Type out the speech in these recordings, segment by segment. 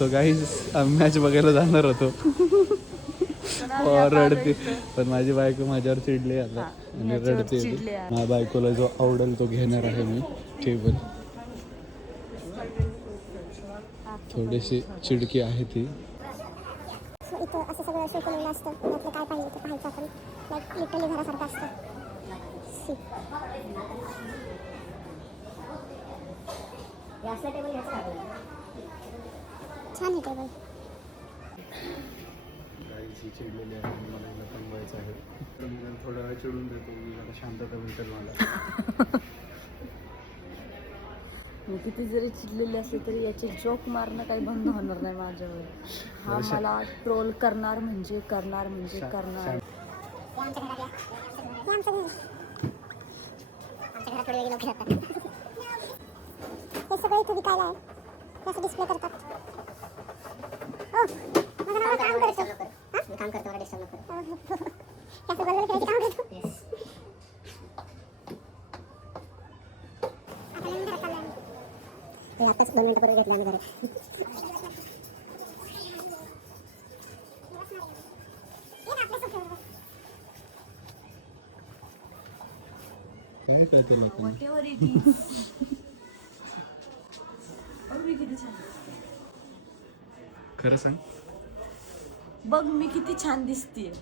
So guys आम्ही match बघायला जाणार होतो. रडते पण माझी बायको माझ्यावर चिडली आता आणि रडते. माझ्या बायकोला जो आवडेल तो घेणार आहे मी टेबल. थोडीशी चिडकी आहे ती. इथं असं सगळं शो केलेलं असतं. यातलं काय पाहिजे ते पाहायचं आपण. लाईक लिटरली घरासारखं असतं. छान आहे टेबल. चिडलेली आहे मला हिला थांबवायचं आहे. थोडा वेळ चिडून देतो मी जरा शांतता भेटेल मला. मी किती जरी चिडलेली असली तरी याचे जोक मारणं काही बंद होणार नाही माझ्यावर. हा मला ट्रोल करणार म्हणजे करणार. आमच्या घरात थोडी वेगळी लोक राहतात. हे सगळं इथं विकायला आहे. कसं डिस्प्ले करतात. माझं नाव काम करतो. मी काम करतो. मला डिस्टर्ब नको. कसं बरोबर करायचं काम करतो. आता नवीन घरात आलो आम्ही. आताच 2 मिनिटापूर्वी घेतलं आम्ही घरात. काय कळते लोकांना. खरं सांग. बघ मी किती छान दिसतीये.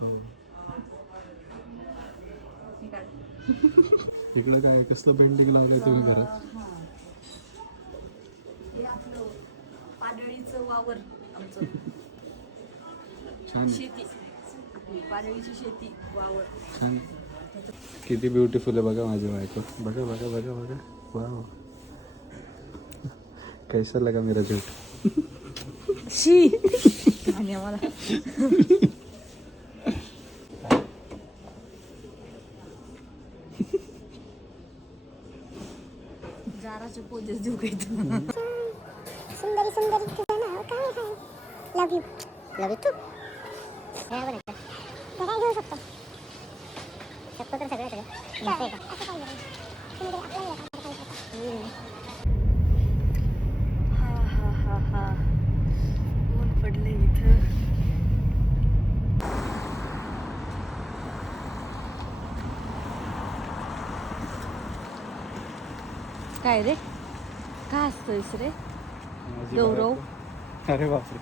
हो. इकडं काय कसलं पेंटिंग लावलंय तुम्ही घरात. हे आपलं पाडळीचं वावर आमचं. छान शेती. पाडळीची शेती वावर. छान. किती ब्युटिफुल आहे बघा माझी बायको. बघा बघा बघा बघा. वाव. कैसा लगा मेरा झूठ. शी आणि आम्हाला जाराचे पोजेस देऊ काही. सुंदरी सुंदरी तुझं नाव काय आहे. Love you. Love you too. हे बघा काय घेऊ शकतो. शकतो तर सगळं सगळं. असं काय हा ऊन पडले इथं. काय रे काय असतोयस रे गौरव. अरे बापरे.